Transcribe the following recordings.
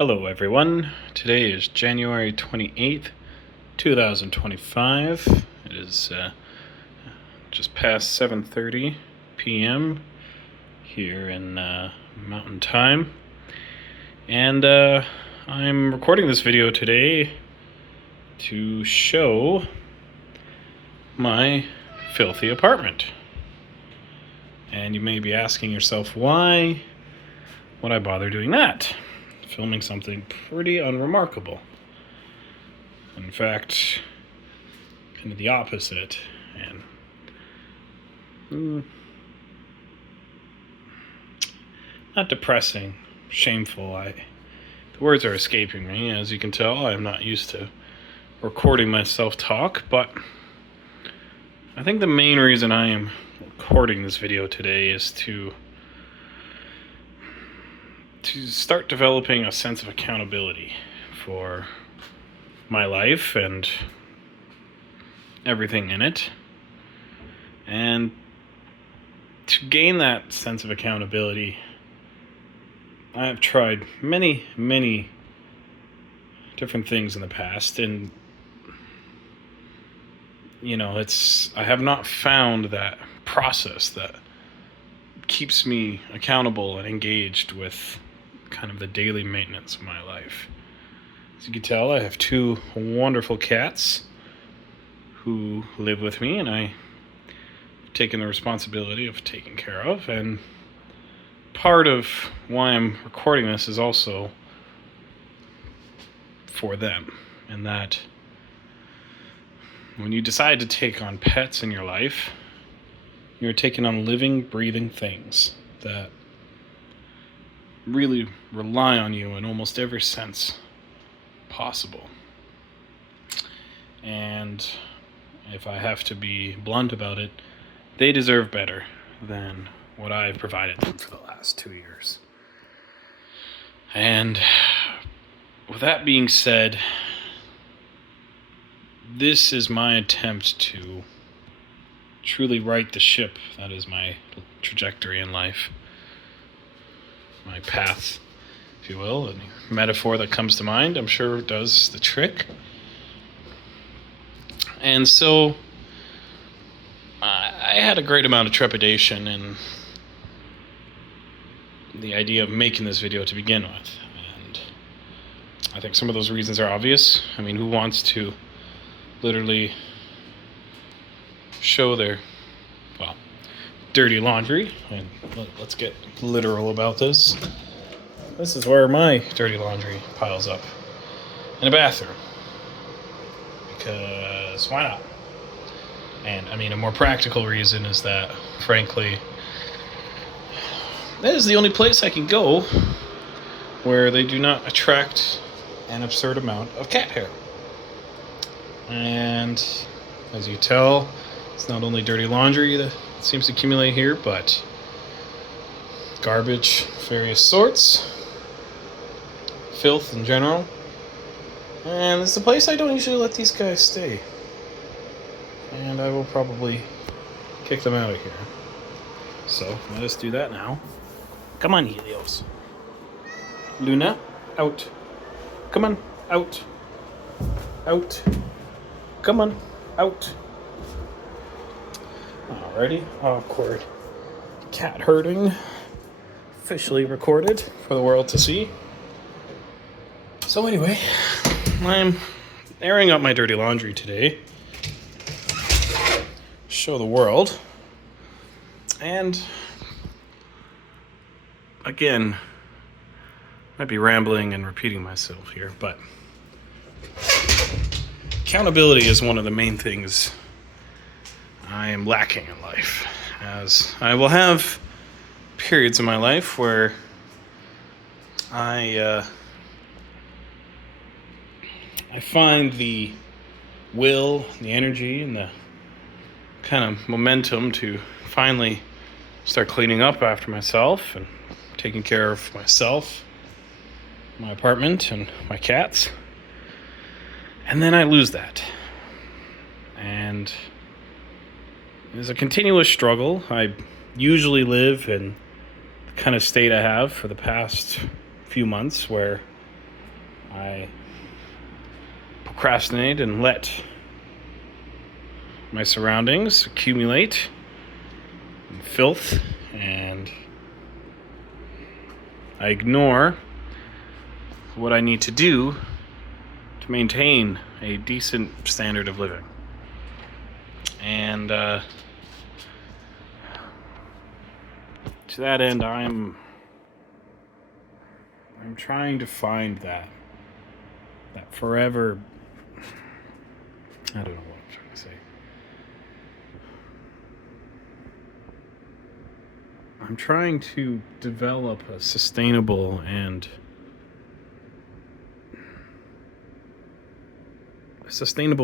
Hello everyone, today is January 28th, 2025. It is just past 7:30 p.m. here in Mountain Time. And I'm recording this video today to show my filthy apartment. And you may be asking yourself, why would I bother doing that? Filming something pretty unremarkable. In fact, kind of the opposite, and not depressing, shameful. The words are escaping me. As you can tell, I'm not used to recording myself talk, but I think the main reason I am recording this video today is to start developing a sense of accountability for my life and everything in it. And to gain that sense of accountability, I've tried many, many different things in the past, and I have not found that process that keeps me accountable and engaged with kind of the daily maintenance of my life. As you can tell, I have two wonderful cats who live with me, and I've taken the responsibility of taking care of. And part of why I'm recording this is also for them, and that when you decide to take on pets in your life, you're taking on living, breathing things that really rely on you in almost every sense possible. And if I have to be blunt about it, they deserve better than what I've provided them for the last 2 years. And with that being said, this is my attempt to truly right the ship that is my trajectory in life. My path, if you will, and the metaphor that comes to mind, I'm sure does the trick. And so I had a great amount of trepidation in the idea of making this video to begin with. And I think some of those reasons are obvious. I mean, who wants to literally show their, dirty laundry? And let's get literal about this. This is where my dirty laundry piles up, in a bathroom, because why not? And I mean, a more practical reason is that, frankly, that is the only place I can go where they do not attract an absurd amount of cat hair. And as you tell, it's not only dirty laundry that seems to accumulate here, but garbage of various sorts, filth in general. And it's the place I don't usually let these guys stay. And I will probably kick them out of here. So let us do that now. Come on, Helios. Luna, out. Come on, out. Out. Come on, out. Alrighty, awkward cat herding officially recorded for the world to see. So anyway, I'm airing out my dirty laundry today. Show the world. And again, might be rambling and repeating myself here, but accountability is one of the main things I am lacking in life, as I will have periods in my life where I find the will, the energy, and the kind of momentum to finally start cleaning up after myself and taking care of myself, my apartment, and my cats. And then I lose that. And it's a continuous struggle. I usually live in the kind of state I have for the past few months, where I procrastinate and let my surroundings accumulate in filth, and I ignore what I need to do to maintain a decent standard of living. And to that end, I'm trying to find that forever. I don't know what I'm trying to say. I'm trying to develop a sustainable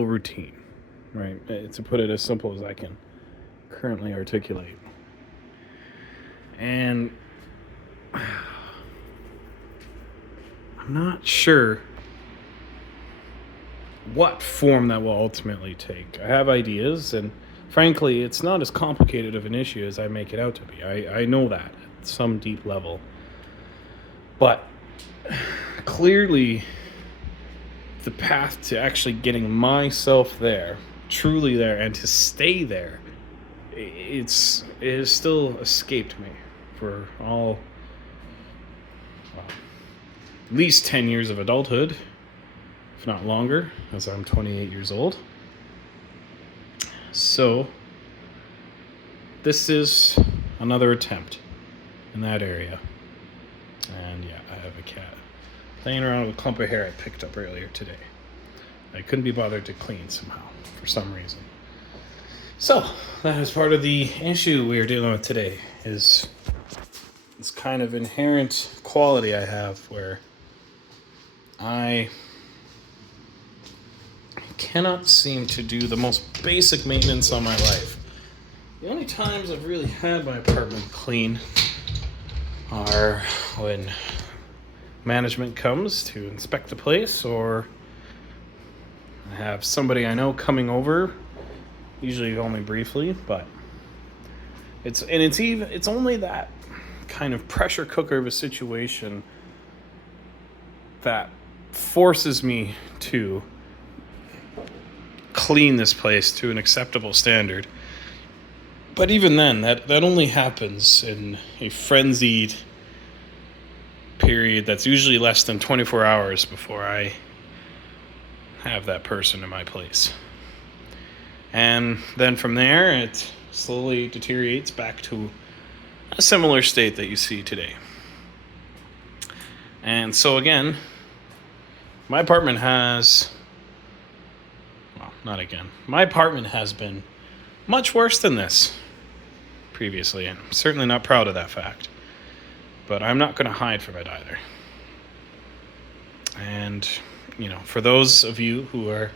routine, right? To put it as simple as I can currently articulate. And I'm not sure what form that will ultimately take. I have ideas, and frankly, it's not as complicated of an issue as I make it out to be. I know that at some deep level. But clearly, the path to actually getting myself there, truly there, and to stay there, it has still escaped me for all, at least 10 years of adulthood, if not longer, as I'm 28 years old. So, this is another attempt in that area. And yeah, I have a cat playing around with a clump of hair I picked up earlier today. I couldn't be bothered to clean somehow, for some reason. So, that is part of the issue we're dealing with today, is this kind of inherent quality I have where I cannot seem to do the most basic maintenance on my life. The only times I've really had my apartment clean are when management comes to inspect the place, or I have somebody I know coming over, usually only briefly, but it's only that kind of pressure cooker of a situation that forces me to clean this place to an acceptable standard. But even then, that only happens in a frenzied period that's usually less than 24 hours before I have that person in my place. And then from there, it slowly deteriorates back to a similar state that you see today. And so again, my apartment has been much worse than this previously, and I'm certainly not proud of that fact. But I'm not going to hide from it either. And, for those of you who are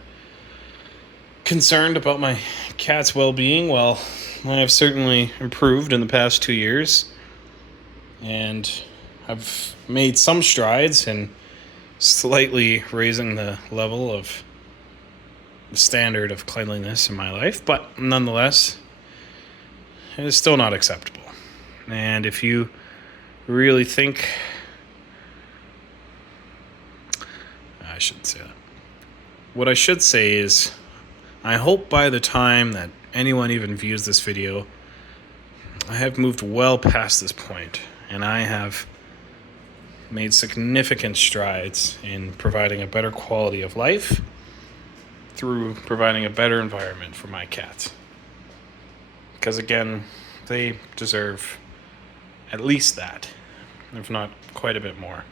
concerned about my cat's well-being, well, I've certainly improved in the past 2 years, and I've made some strides in slightly raising the level of the standard of cleanliness in my life, but nonetheless, it is still not acceptable. And if you really think, I shouldn't say that. What I should say is, I hope by the time that anyone even views this video, I have moved well past this point, and I have made significant strides in providing a better quality of life through providing a better environment for my cats. Because again, they deserve at least that, if not quite a bit more.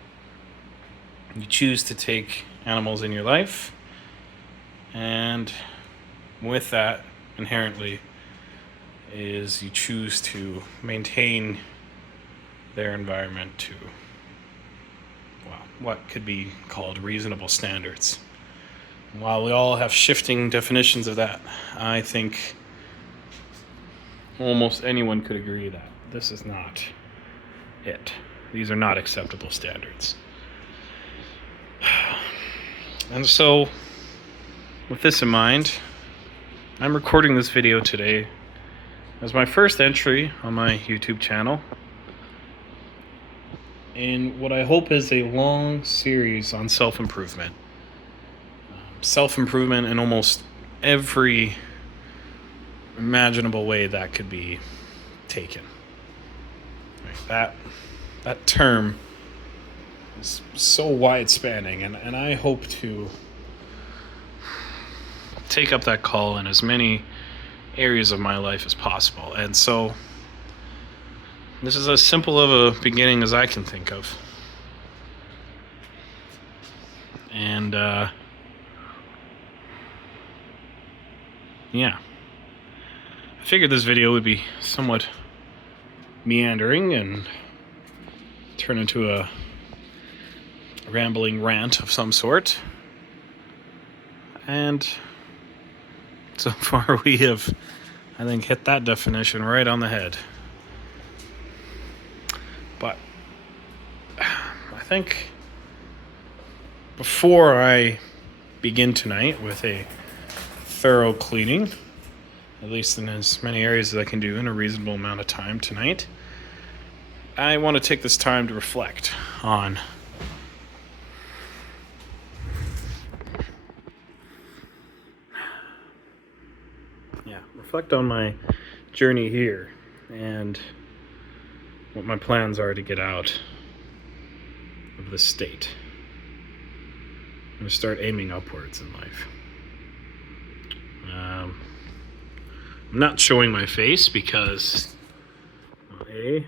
You choose to take animals in your life, and with that, inherently, is you choose to maintain their environment to, what could be called reasonable standards. While we all have shifting definitions of that, I think almost anyone could agree that this is not it. These are not acceptable standards. And so, with this in mind, I'm recording this video today as my first entry on my YouTube channel in what I hope is a long series on self-improvement. Self-improvement in almost every imaginable way that could be taken. That term is so wide-spanning, and I hope to take up that call in as many areas of my life as possible. And so this is as simple of a beginning as I can think of. And yeah, I figured this video would be somewhat meandering and turn into a rambling rant of some sort. And so far we have, I think, hit that definition right on the head. But I think before I begin tonight with a thorough cleaning, at least in as many areas as I can do in a reasonable amount of time tonight, I want to take this time to reflect on my journey here and what my plans are to get out of this state. I'm going to start aiming upwards in life. I'm not showing my face because A,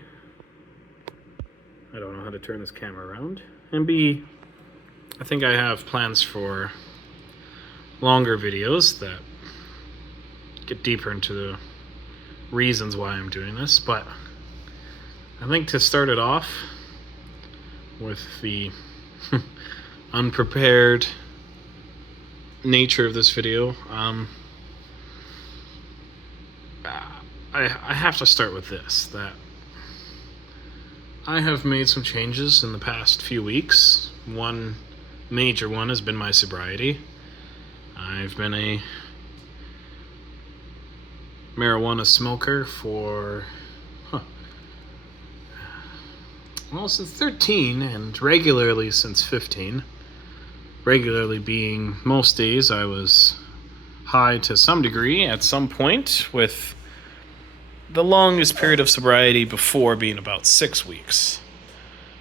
I don't know how to turn this camera around, and B, I think I have plans for longer videos that get deeper into the reasons why I'm doing this. But I think to start it off with the unprepared nature of this video, I have to start with this, that I have made some changes in the past few weeks. One major one has been my sobriety. I've been a marijuana smoker for since 13, and regularly since 15. Regularly being most days I was high to some degree at some point, with the longest period of sobriety before being about 6 weeks.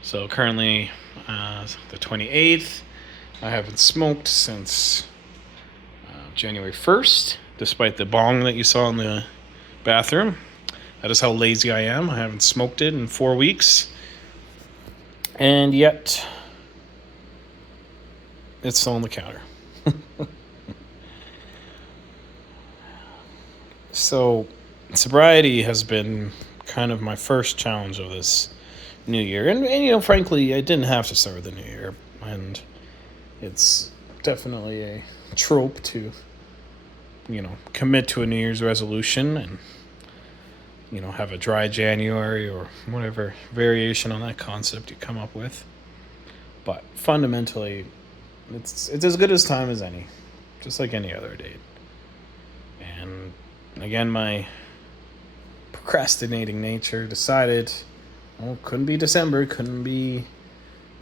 So currently the 28th, I haven't smoked since January 1st, despite the bong that you saw in the bathroom. That is how lazy I am. I haven't smoked it in 4 weeks. And yet, it's still on the counter. So, sobriety has been kind of my first challenge of this new year. And frankly, I didn't have to start with the new year. And it's definitely a trope to commit to a New Year's resolution and, have a dry January or whatever variation on that concept you come up with. But fundamentally, it's as good as time as any, just like any other date. And again, my procrastinating nature decided, couldn't be December, couldn't be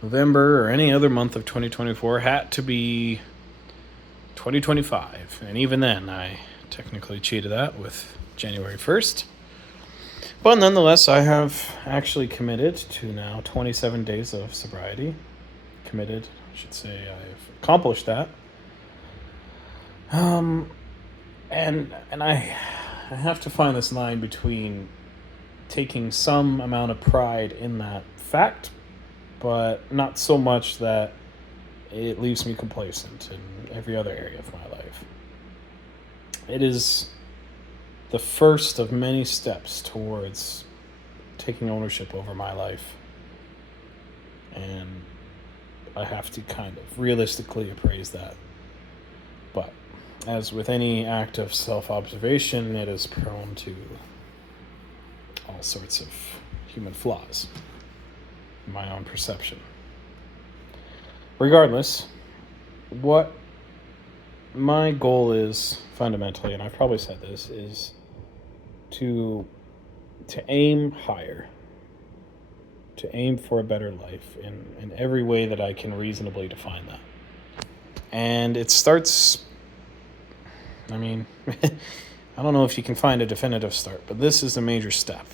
November or any other month of 2024, had to be 2025. And even then, I technically cheated that with January 1st. But nonetheless, I have actually committed to now 27 days of sobriety. Committed, I should say. I've accomplished that. And I have to find this line between taking some amount of pride in that fact, but not so much that it leaves me complacent in every other area of my life. It is the first of many steps towards taking ownership over my life. And I have to kind of realistically appraise that. But as with any act of self-observation, it is prone to all sorts of human flaws in my own perception. Regardless, what my goal is fundamentally, and I've probably said this, is to aim higher, to aim for a better life in every way that I can reasonably define that. And it starts, I mean, I don't know if you can find a definitive start, but this is a major step.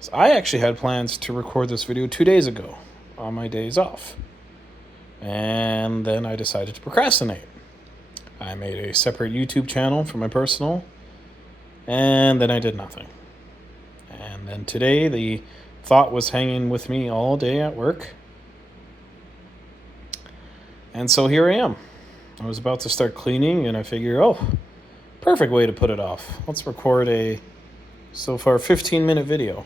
So I actually had plans to record this video 2 days ago on my days off. And then I decided to procrastinate. I made a separate YouTube channel for my personal, and then I did nothing. And then today, the thought was hanging with me all day at work. And so here I am. I was about to start cleaning, and I figure, perfect way to put it off. Let's record a, so far, 15-minute video.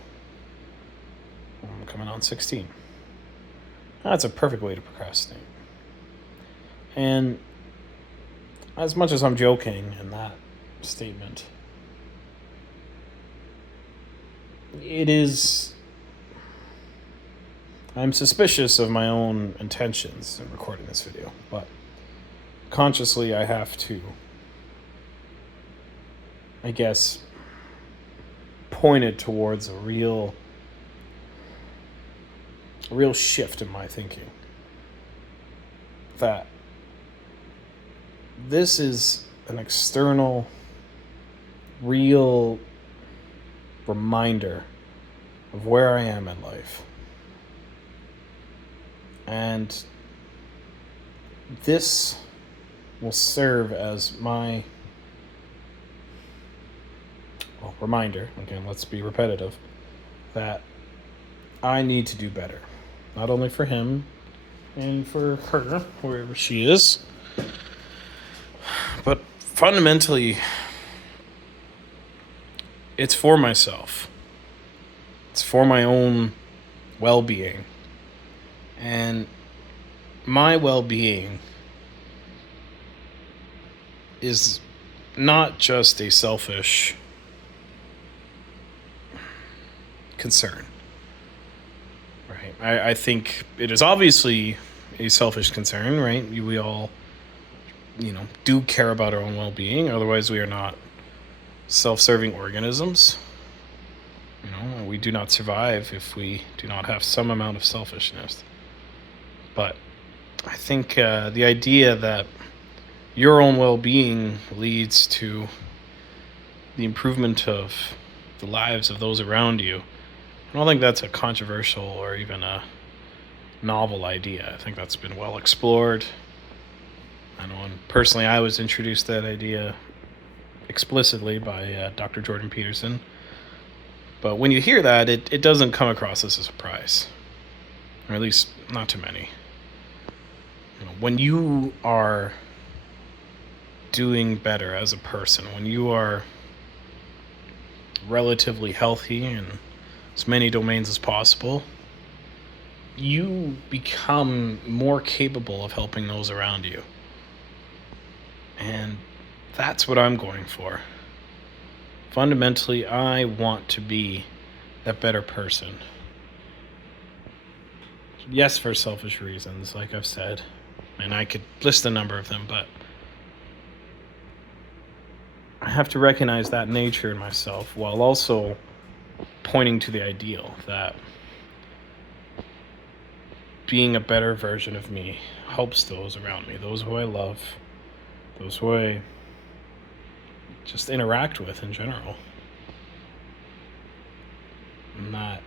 I'm coming on 16. That's a perfect way to procrastinate. And as much as I'm joking in that statement, I'm suspicious of my own intentions in recording this video, but consciously I have to, I guess, point it towards a real shift in my thinking. That this is an external, real reminder of where I am in life. And this will serve as my reminder, again, let's be repetitive, that I need to do better. Not only for him and for her, wherever she is, but fundamentally, it's for myself. It's for my own well-being. And my well-being is not just a selfish concern, right? I think it is obviously a selfish concern, right? We all, do care about our own well-being. Otherwise, we are not self-serving organisms. We do not survive if we do not have some amount of selfishness. But I think the idea that your own well-being leads to the improvement of the lives of those around you, I don't think that's a controversial or even a novel idea. I think that's been well explored. I know, and personally, I was introduced to that idea explicitly by Dr. Jordan Peterson. But when you hear that, it doesn't come across as a surprise, or at least not to many. When you are doing better as a person, when you are relatively healthy in as many domains as possible, you become more capable of helping those around you. And that's what I'm going for. Fundamentally, I want to be that better person. Yes, for selfish reasons, like I've said, and I could list a number of them, but I have to recognize that nature in myself while also pointing to the ideal that being a better version of me helps those around me, those who I love, those who I just interact with in general. And that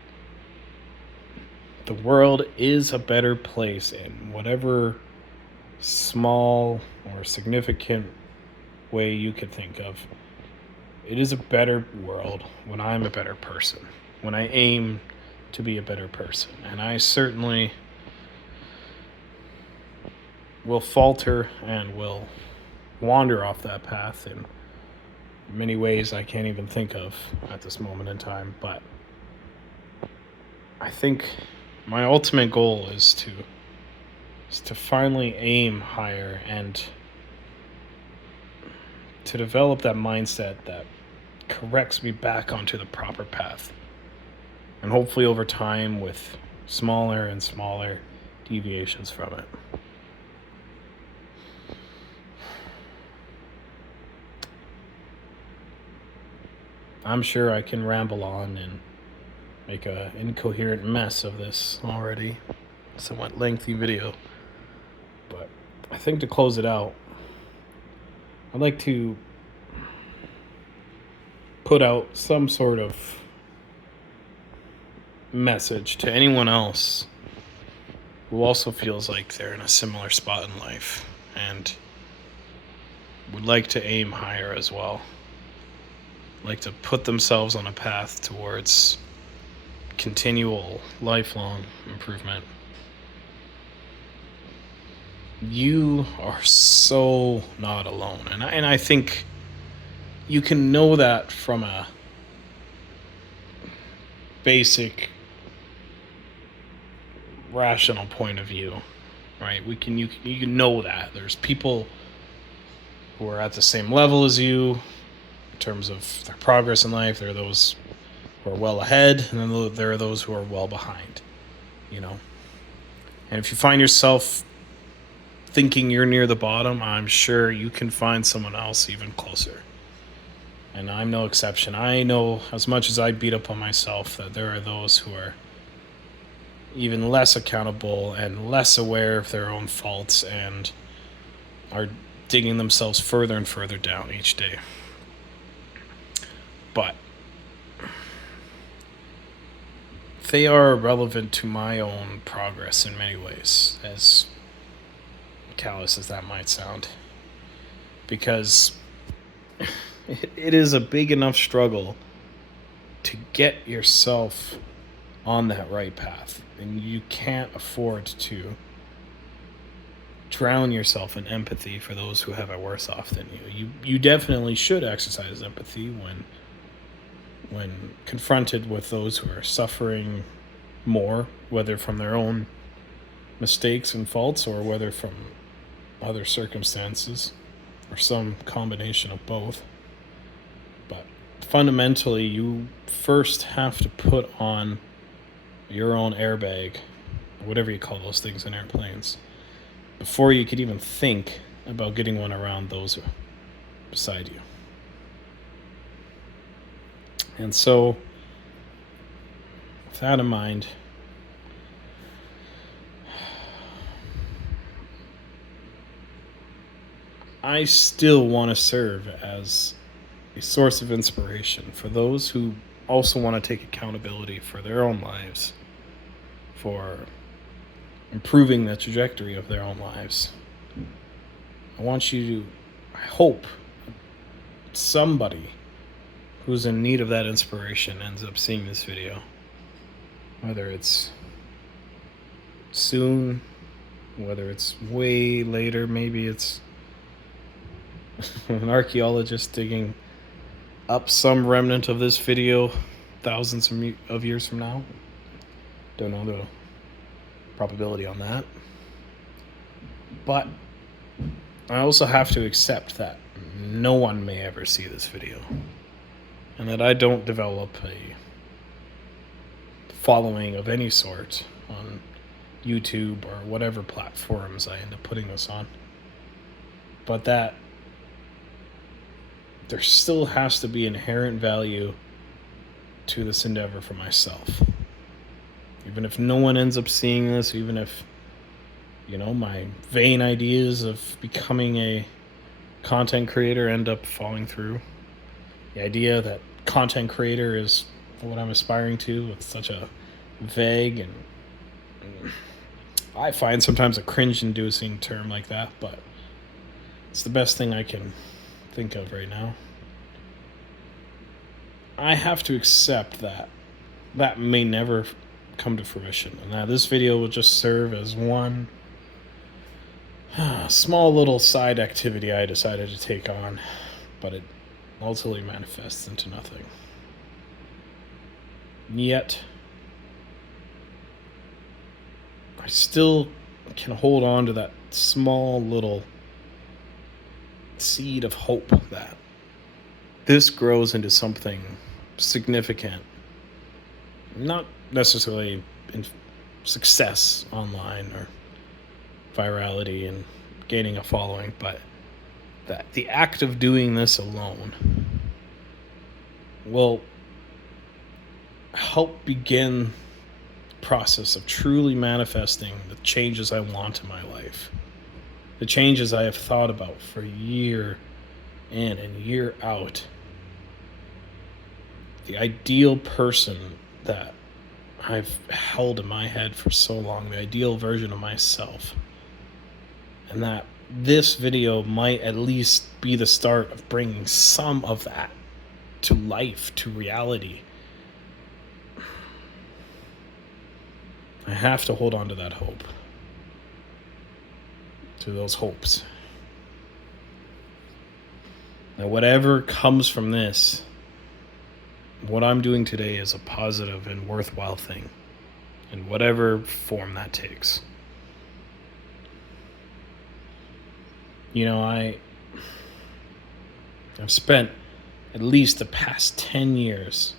the world is a better place in whatever small or significant way you could think of. It is a better world when I'm a better person, when I aim to be a better person. And I certainly will falter and will wander off that path in many ways I can't even think of at this moment in time. But I think my ultimate goal is to finally aim higher and to develop that mindset that corrects me back onto the proper path. And hopefully over time with smaller and smaller deviations from it. I'm sure I can ramble on and make a incoherent mess of this already somewhat lengthy video. But I think to close it out, I'd like to put out some sort of message to anyone else who also feels like they're in a similar spot in life and would like to aim higher as well. Like to put themselves on a path towards continual, lifelong improvement. You are so not alone. And I think you can know that from a basic rational point of view, right? You can know that there's people who are at the same level as you in terms of their progress in life. There are those who are well ahead, and then there are those who are well behind, you know. And if you find yourself thinking you're near the bottom, I'm sure you can find someone else even closer. And I'm no exception. I know, as much as I beat up on myself, that there are those who are even less accountable and less aware of their own faults and are digging themselves further and further down each day. But they are relevant to my own progress in many ways, as callous as that might sound. Because it is a big enough struggle to get yourself on that right path. And you can't afford to drown yourself in empathy for those who have it worse off than you. You definitely should exercise empathy when confronted with those who are suffering more, whether from their own mistakes and faults or whether from other circumstances or some combination of both. But fundamentally, you first have to put on your own airbag, whatever you call those things in airplanes, before you could even think about getting one around those beside you. And so, with that in mind, I still want to serve as a source of inspiration for those who also want to take accountability for their own lives, for improving the trajectory of their own lives. I want you to, I hope somebody who's in need of that inspiration ends up seeing this video. Whether it's soon, whether it's way later, maybe it's an archaeologist digging up some remnant of this video thousands of years from now. Don't know the probability on that. But I also have to accept that no one may ever see this video, and that I don't develop a following of any sort on YouTube or whatever platforms I end up putting this on. But that there still has to be inherent value to this endeavor for myself. Even if no one ends up seeing this, even if, my vain ideas of becoming a content creator end up falling through. The idea that content creator is what I'm aspiring to, it's such a vague and I find sometimes a cringe-inducing term like that, but it's the best thing I can think of right now. I have to accept that may never come to fruition. And now this video will just serve as one small little side activity I decided to take on, but it ultimately manifests into nothing. Yet, I still can hold on to that small little seed of hope that this grows into something significant, not necessarily in success online or virality and gaining a following, but that the act of doing this alone will help begin the process of truly manifesting the changes I want in my life, the changes I have thought about for year in and year out, the ideal person that I've held in my head for so long, the ideal version of myself. And that this video might at least be the start of bringing some of that to life, to reality. I have to hold on to that hope, to those hopes. Now, whatever comes from this, what I'm doing today is a positive and worthwhile thing, in whatever form that takes. You know, I've spent at least the past 10 years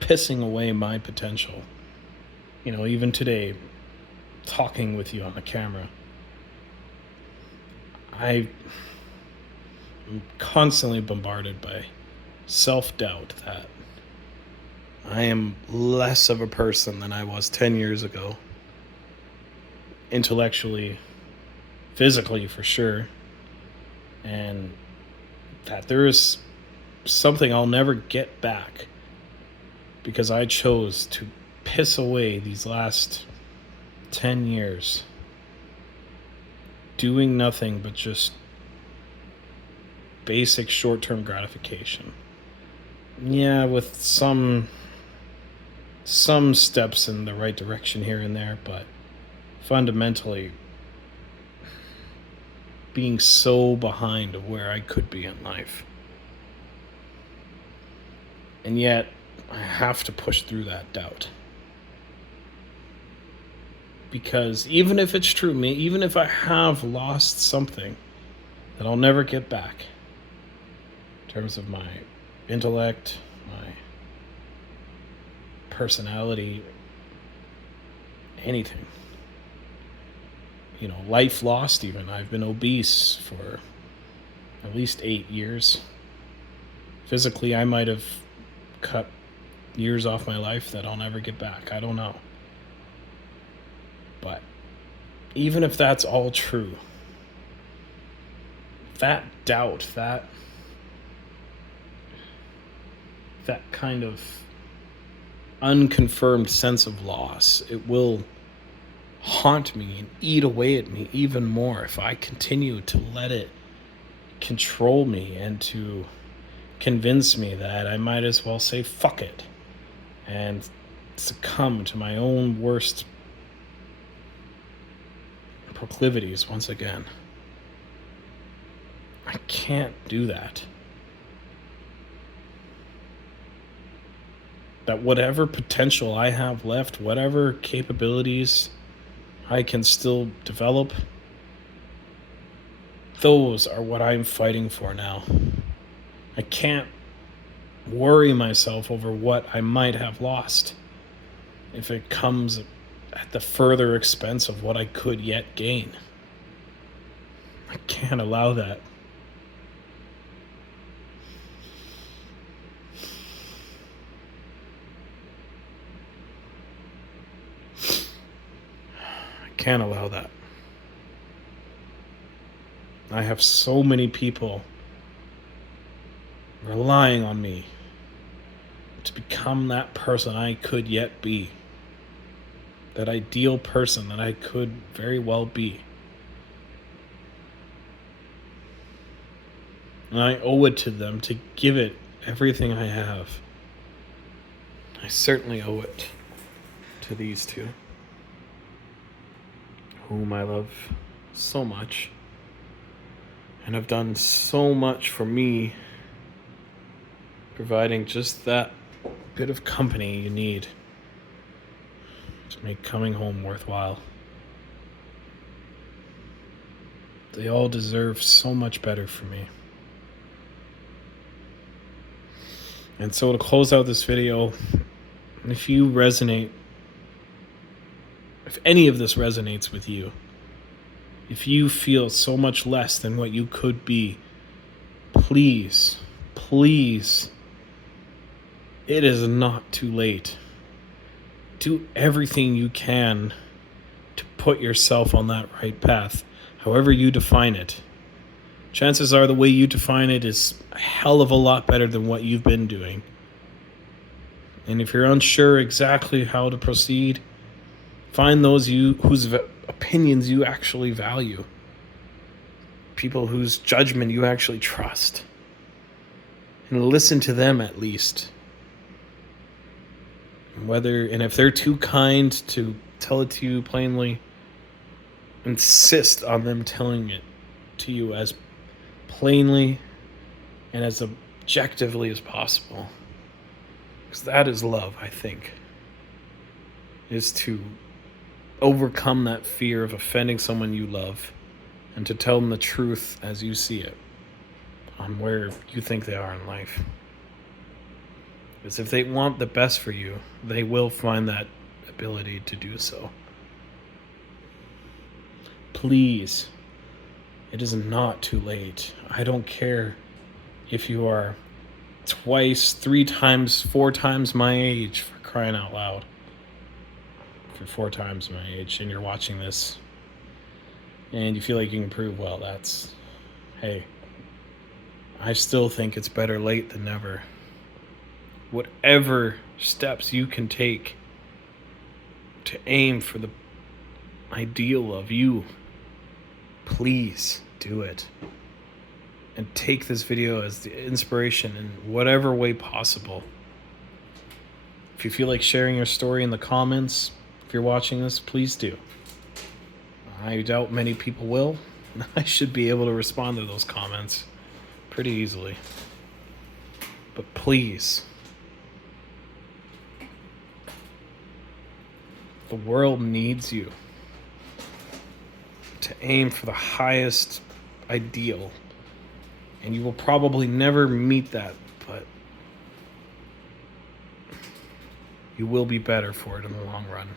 pissing away my potential. You know, even today, talking with you on the camera, I'm constantly bombarded by self-doubt that I am less of a person than I was 10 years ago. Intellectually, physically, for sure. And that there is something I'll never get back because I chose to piss away these last 10 years doing nothing but just basic short-term gratification. Yeah, with some steps in the right direction here and there, but fundamentally being so behind of where I could be in life. And yet, I have to push through that doubt. Because even if it's true, even if I have lost something that I'll never get back, in terms of my intellect, my personality, anything. You know, life lost even. I've been obese for at least 8 years. Physically, I might have cut years off my life that I'll never get back. I don't know. But even if that's all true, that doubt, that kind of unconfirmed sense of loss, it will haunt me and eat away at me even more if I continue to let it control me and to convince me that I might as well say fuck it and succumb to my own worst proclivities once again. I can't do that. That whatever potential I have left, whatever capabilities I can still develop, those are what I'm fighting for now. I can't worry myself over what I might have lost if it comes at the further expense of what I could yet gain. I can't allow that. Can't allow that. I have so many people relying on me to become that person I could yet be, that ideal person that I could very well be. And I owe it to them to give it everything I have. I certainly owe it to these two, whom I love so much and have done so much for me, providing just that bit of company you need to make coming home worthwhile. They all deserve so much better for me. And so to close out this video, if you resonate, if any of this resonates with you, if you feel so much less than what you could be, please It is not too late. Do everything you can to put yourself on that right path, however you define it. Chances are the way you define it is a hell of a lot better than what you've been doing. And if you're unsure exactly how to proceed, find those whose opinions you actually value. People whose judgment you actually trust. And listen to them at least. And if they're too kind to tell it to you plainly, insist on them telling it to you as plainly and as objectively as possible. Because that is love, I think. Is to overcome that fear of offending someone you love and to tell them the truth as you see it on where you think they are in life. Because if they want the best for you, they will find that ability to do so. Please, it is not too late. I don't care if you are twice, 3 times, 4 times my age, for crying out loud. If you're 4 times my age and you're watching this and you feel like you can improve, well, hey, I still think it's better late than never. Whatever steps you can take to aim for the ideal of you, please do it. And take this video as the inspiration in whatever way possible. If you feel like sharing your story in the comments, if you're watching this, please do. I doubt many people will. I should be able to respond to those comments pretty easily. But please, the world needs you to aim for the highest ideal. And you will probably never meet that, but you will be better for it in the long run.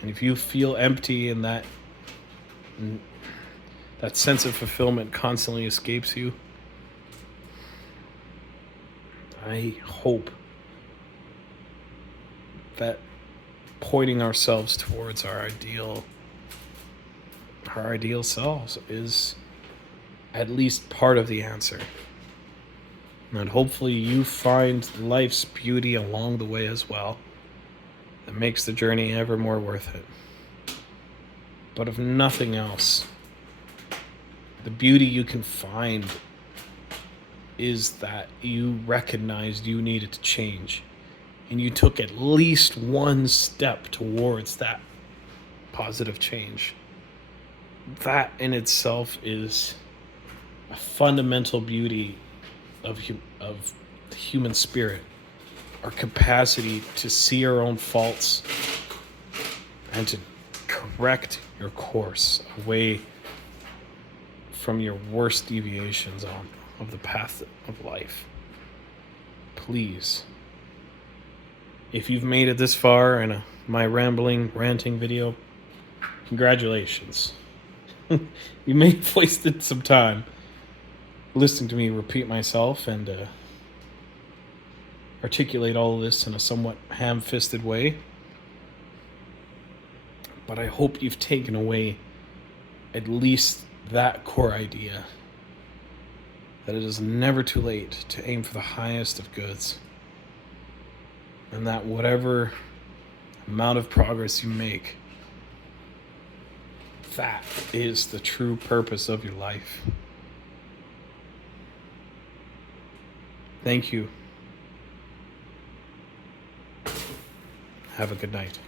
And if you feel empty and that sense of fulfillment constantly escapes you, I hope that pointing ourselves towards our ideal selves is at least part of the answer. And hopefully you find life's beauty along the way as well, that makes the journey ever more worth it. But if nothing else, the beauty you can find is that you recognized you needed to change, and you took at least one step towards that positive change. That in itself is a fundamental beauty of the human spirit, our capacity to see our own faults and to correct your course away from your worst deviations of the path of life. Please, if you've made it this far in my rambling, ranting video, congratulations. You may have wasted some time listening to me repeat myself and articulate all of this in a somewhat ham-fisted way. But I hope you've taken away at least that core idea, that it is never too late to aim for the highest of goods, and that whatever amount of progress you make, that is the true purpose of your life. Thank you. Have a good night.